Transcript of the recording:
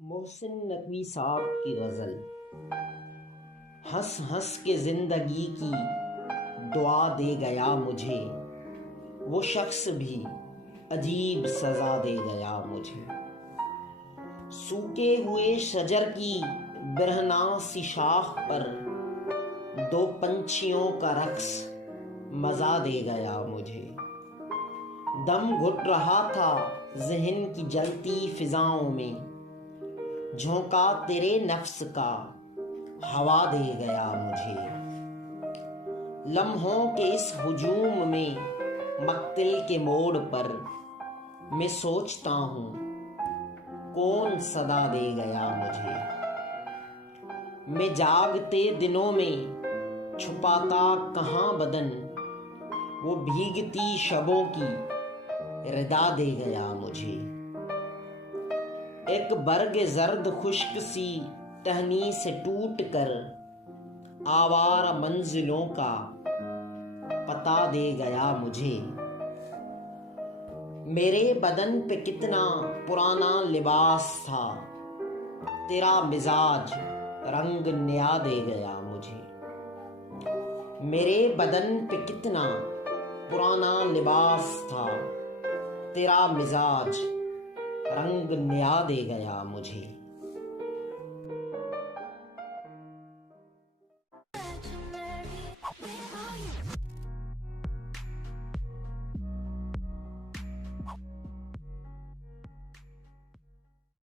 मोहसिन नकवी साहब की गज़ल। हंस हंस के जिंदगी की दुआ दे गया मुझे, वो शख्स भी अजीब सजा दे गया मुझे। सूखे हुए शजर की बिरहना सी शाख पर दो पंछियों का रक्स मजा दे गया मुझे। दम घुट रहा था ज़हन की जलती फिजाओं में, झोंका तेरे नफ्स का हवा दे गया मुझे। लम्हों के इस हुजूम में मक्तिल के मोड़ पर मैं सोचता हूँ कौन सदा दे गया मुझे। मैं जागते दिनों में छुपाता कहाँ बदन, वो भीगती शबों की रिदा दे गया मुझे। एक बर्ग जर्द खुश्क सी टहनी से टूट कर आवारा मंजिलों का पता दे गया मुझे। मेरे बदन पे कितना पुराना लिबास था, तेरा मिजाज रंग नया दे गया मुझे। मेरे बदन पे कितना पुराना लिबास था, तेरा मिजाज रंग नया दे गया मुझे।